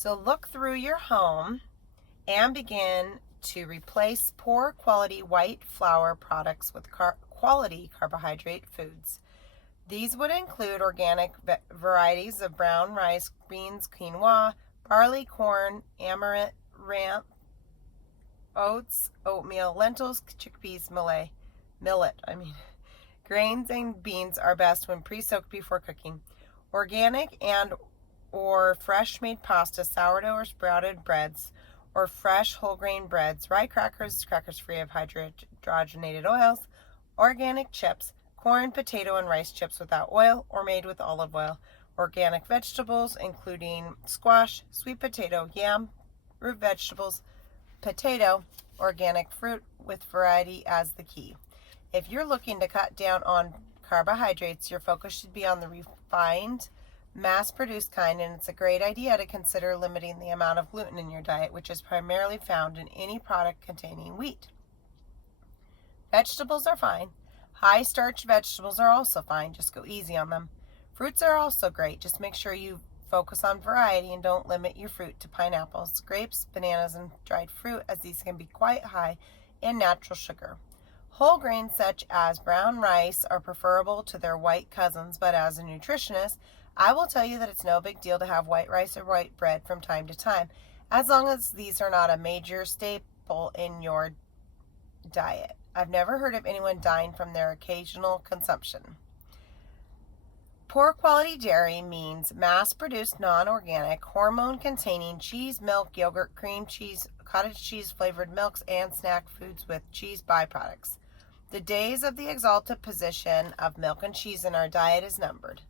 So look through your home and begin to replace poor quality white flour products with quality carbohydrate foods. These would include organic varieties of brown rice, beans, quinoa, barley, corn, amaranth, oats, oatmeal, lentils, chickpeas, millet. Grains and beans are best when pre-soaked before cooking. Organic and or fresh made pasta, sourdough or sprouted breads, or fresh whole grain breads, rye crackers, crackers free of hydrogenated oils, organic chips, corn, potato, and rice chips without oil or made with olive oil, organic vegetables including squash, sweet potato, yam, root vegetables, potato, organic fruit with variety as the key. If you're looking to cut down on carbohydrates, your focus should be on the refined, mass-produced kind, and it's a great idea to consider limiting the amount of gluten in your diet, which is primarily found in any product containing wheat. Vegetables are fine. High-starch vegetables are also fine. Just go easy on them. Fruits are also great. Just make sure you focus on variety and don't limit your fruit to pineapples, grapes, bananas, and dried fruit, as these can be quite high in natural sugar. Whole grains such as brown rice are preferable to their white cousins, but as a nutritionist, I will tell you that it's no big deal to have white rice or white bread from time to time, as long as these are not a major staple in your diet. I've never heard of anyone dying from their occasional consumption. Poor quality dairy means mass-produced, non-organic, hormone-containing cheese, milk, yogurt, cream cheese, cottage cheese flavored milks, and snack foods with cheese byproducts. The days of the exalted position of milk and cheese in our diet is numbered.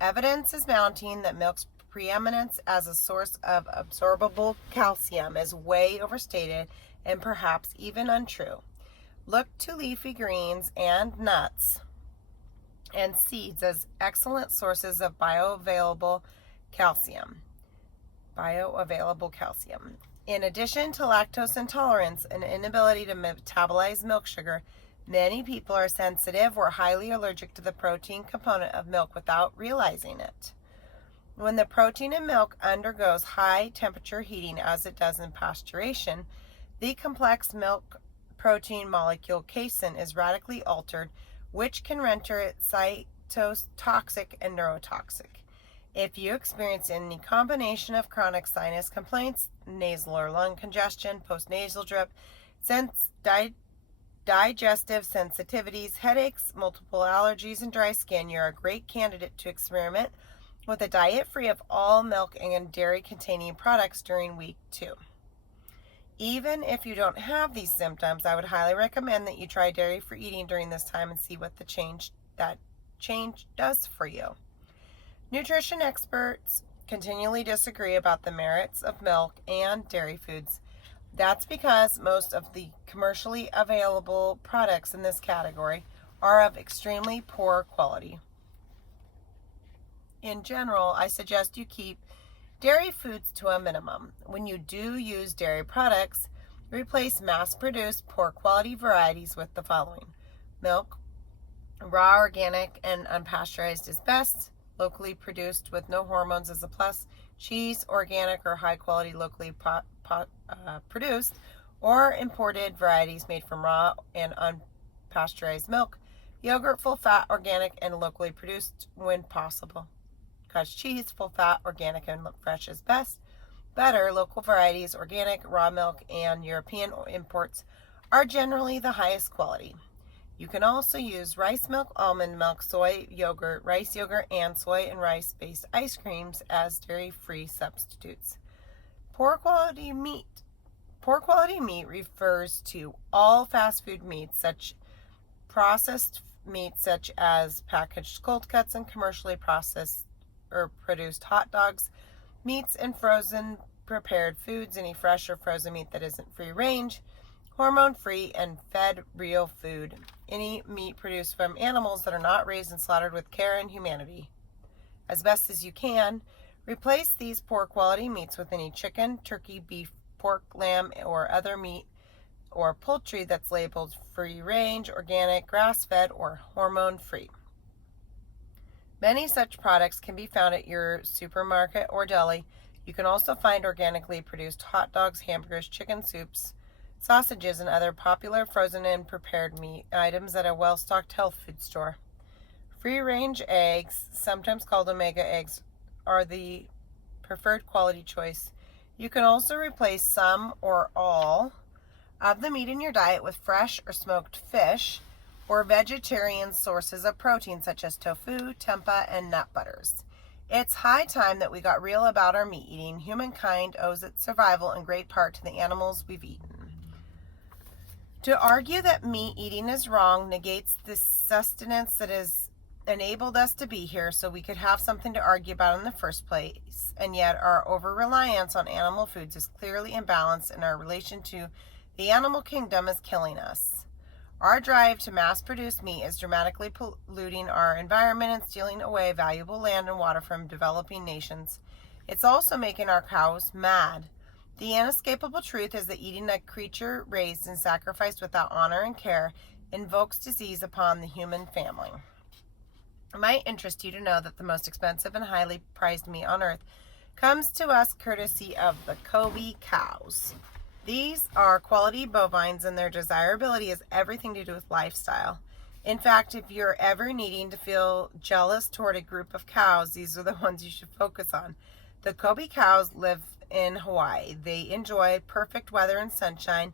Evidence is mounting that milk's preeminence as a source of absorbable calcium is way overstated and perhaps even untrue. Look to leafy greens and nuts and seeds as excellent sources of bioavailable calcium. In addition to lactose intolerance and inability to metabolize milk sugar, many people are sensitive or highly allergic to the protein component of milk without realizing it. When the protein in milk undergoes high temperature heating, as it does in pasteurization, the complex milk protein molecule casein is radically altered, which can render it cytotoxic and neurotoxic. If you experience any combination of chronic sinus complaints, nasal or lung congestion, postnasal drip, digestive sensitivities, headaches, multiple allergies, and dry skin, you're a great candidate to experiment with a diet free of all milk and dairy containing products during week 2. Even if you don't have these symptoms, I would highly recommend that you try dairy-free eating during this time and see what that change does for you. Nutrition experts continually disagree about the merits of milk and dairy foods. That's because most of the commercially available products in this category are of extremely poor quality. In general, I suggest you keep dairy foods to a minimum. When you do use dairy products, replace mass-produced, poor-quality varieties with the following. Milk, raw, organic, and unpasteurized is best. Locally produced with no hormones is a plus. Cheese, organic or high-quality locally produced, or imported varieties made from raw and unpasteurized milk. Yogurt, full-fat, organic, and locally produced when possible. Cottage cheese, full-fat, organic, and fresh is best. Butter, local varieties, organic, raw milk, and European imports are generally the highest quality. You can also use rice milk, almond milk, soy yogurt, rice yogurt, and soy and rice-based ice creams as dairy-free substitutes. Poor quality meat refers to all fast food meats, such processed meats such as packaged cold cuts and commercially processed or produced hot dogs, meats and frozen prepared foods, any fresh or frozen meat that isn't free range, hormone free and fed real food, any meat produced from animals that are not raised and slaughtered with care and humanity. As best as you can, replace these poor quality meats with any chicken, turkey, beef, pork, lamb, or other meat or poultry that's labeled free range, organic, grass fed, or hormone free. Many such products can be found at your supermarket or deli You can also find organically produced hot dogs, hamburgers, chicken soups, sausages, and other popular frozen and prepared meat items at a well-stocked health food store. Free-range eggs, sometimes called omega eggs, are the preferred quality choice. You can also replace some or all of the meat in your diet with fresh or smoked fish or vegetarian sources of protein such as tofu, tempeh, and nut butters. It's high time that we got real about our meat eating. Humankind owes its survival in great part to the animals we've eaten. To argue that meat eating is wrong negates the sustenance that has enabled us to be here so we could have something to argue about in the first place, and yet our over-reliance on animal foods is clearly imbalanced, and our relation to the animal kingdom is killing us. Our drive to mass-produce meat is dramatically polluting our environment and stealing away valuable land and water from developing nations. It's also making our cows mad. The inescapable truth is that eating a creature raised and sacrificed without honor and care invokes disease upon the human family. It might interest you to know that the most expensive and highly prized meat on earth comes to us courtesy of the Kobe cows. These are quality bovines, and their desirability has everything to do with lifestyle. In fact, if you're ever needing to feel jealous toward a group of cows, these are the ones you should focus on. The Kobe cows live in Hawaii. They enjoy perfect weather and sunshine.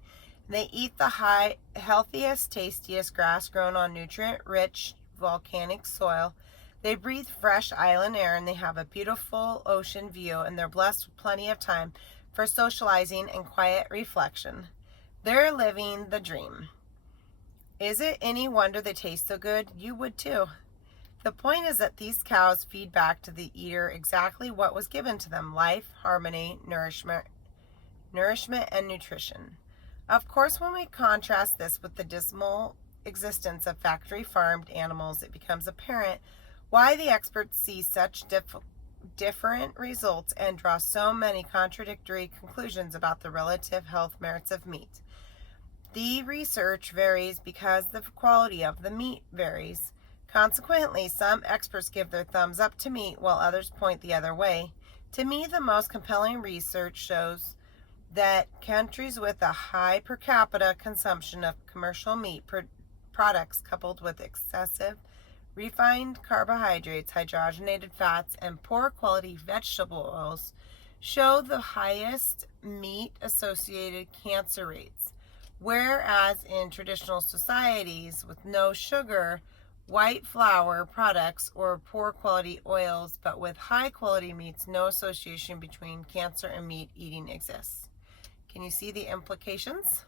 They eat the healthiest, tastiest grass grown on nutrient-rich volcanic soil. They breathe fresh island air, and they have a beautiful ocean view, and they're blessed with plenty of time for socializing and quiet reflection. They're living the dream. Is it any wonder they taste so good? You would too. The point is that these cows feed back to the eater exactly what was given to them: life, harmony, nourishment, and nutrition. Of course, when we contrast this with the dismal existence of factory-farmed animals, it becomes apparent why the experts see such different results and draw so many contradictory conclusions about the relative health merits of meat. The research varies because the quality of the meat varies. Consequently, some experts give their thumbs up to meat while others point the other way. To me, the most compelling research shows that countries with a high per capita consumption of commercial meat products coupled with excessive refined carbohydrates, hydrogenated fats, and poor quality vegetable oils show the highest meat-associated cancer rates, whereas in traditional societies with no sugar, white flour products, or poor quality oils, but with high quality meats, no association between cancer and meat eating exists. Can you see the implications?